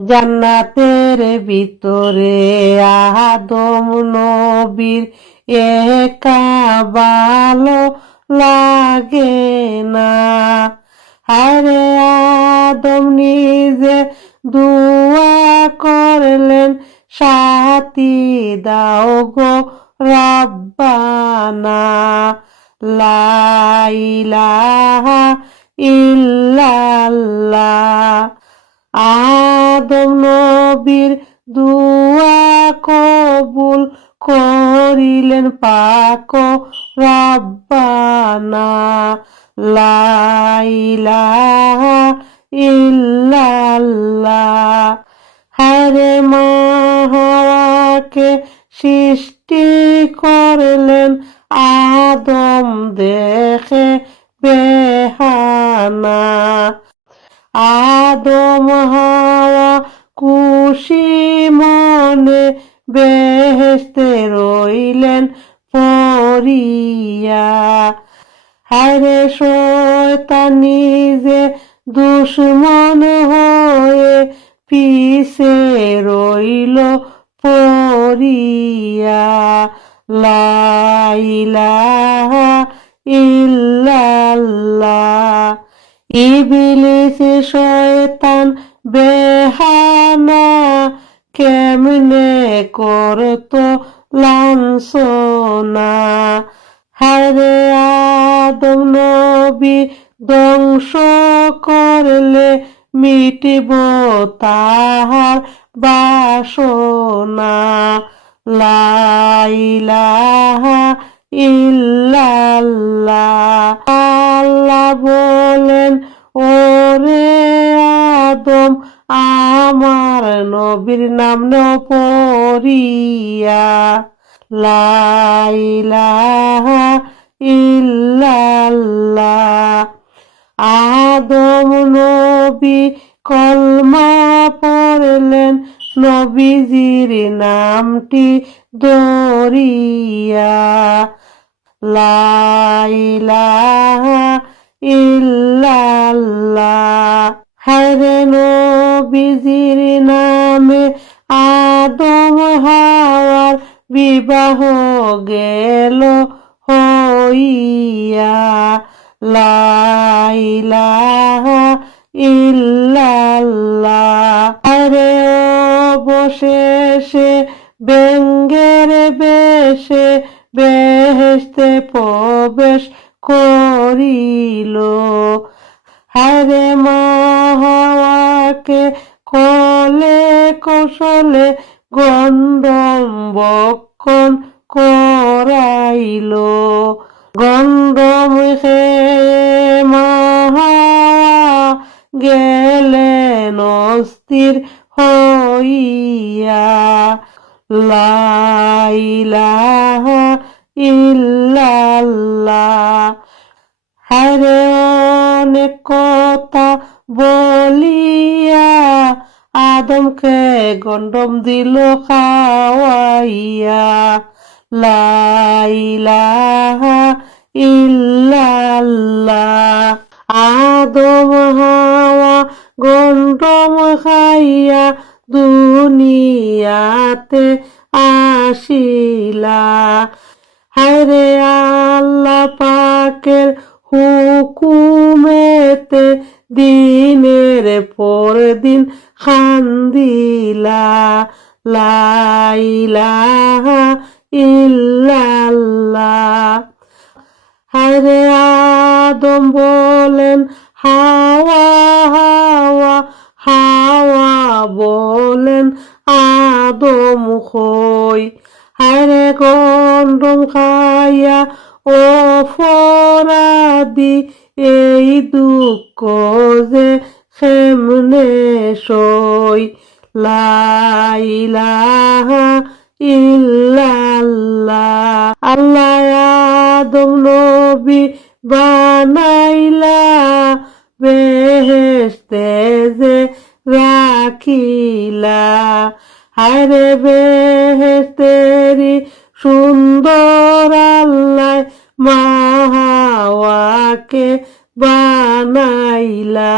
জান্নাতের ভিতরে আদম নবীর একা ভালো লাগে না। আরে আদম নিজে দুয়া করলেন, সাথী দাও গো রাব্বানা, লা ইলাহা ইল্লাল্লাহ। আদম নবীর দুয়া কবুল করিলেন পাক রাব্বানা, লা ইলাহা ইল্লাল্লাহ। হরে মা হাওয়াকে সৃষ্টি করলেন, আদম দেখে বেহানা। আদম হাওয়া খুশি মনে বেহেশতে রইলেন পড়িয়া। হায়রে শয়তান নিজে দুশ্মন হয়ে পিছে রইল পড়িয়া, লা ইলাহা ইল্লাল্লাহ। ইবলিস শয়তান বেহানা, কেমনে করতো লাঞ্ছনা। হায়রে আদম নবী ধ্বংস করলে, মিটিব তাহার বাসনা, লা ইলাহা ইল্লাল্লাহ। আল্লাহ বলেন, ওরে আদম আমার নবীর নাম নেও পড়িয়া, লা ইলাহা ইল্লাল্লাহ। আদম নবী কলমা পড়লেন, নবীজির নামটি দরিয়া, লা ইলাহা ইল্লাল্লাহ। হায়রে নবীজির নামে আদম হাওয়ার বিবাহ গেল হইয়া, লা ইলাহা ইল্লাল্লাহ। আরে অবশেষে ব্যঙ্গের বেশে বেহেশতে প্রবেশ করিল। হায়রে মা হাওয়াকে কলে কৌশলে গন্ধম বক্ষণ করাইল। গন্ধম খেয়ে মা হাওয়া গেলেন অস্থির হইয়া, লা ইলাহা ইল্লাল্লাহ। হায়রে অনেক কথা বলিয়া আদমকে গন্ডম দিল খাওয়াইয়া, লা ইলাহা ইল্লাল্লাহ। আদম হাওয়া গন্ডম খাইয়া দুনিয়াতে আসিলা। হায়রে আল্লাহ পাকের হুকুমেতে দিনের পর দিন খান্দিলা, লা ইলাহা ইল্লাল্লাহ। হায়রে আদম বলেন, হাওয়া হাওয়া, হাওয়া বলেন আদম হই। হায়রে গন্ডম খাইয়া অপরাধী, এই দুঃখ যে কেমনে সই, লা ইলাহা ইল্লাল্লাহ। আল্লাহ আদম নবী বানাইলা, বেহেশতে যে রাখিলা। হায়রে বেহেশতেরি সুন্দর আল্লাহ মা হাওয়াকে বানাইলা,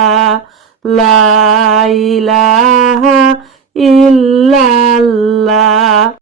লা ইলাহা ইল্লাল্লাহ।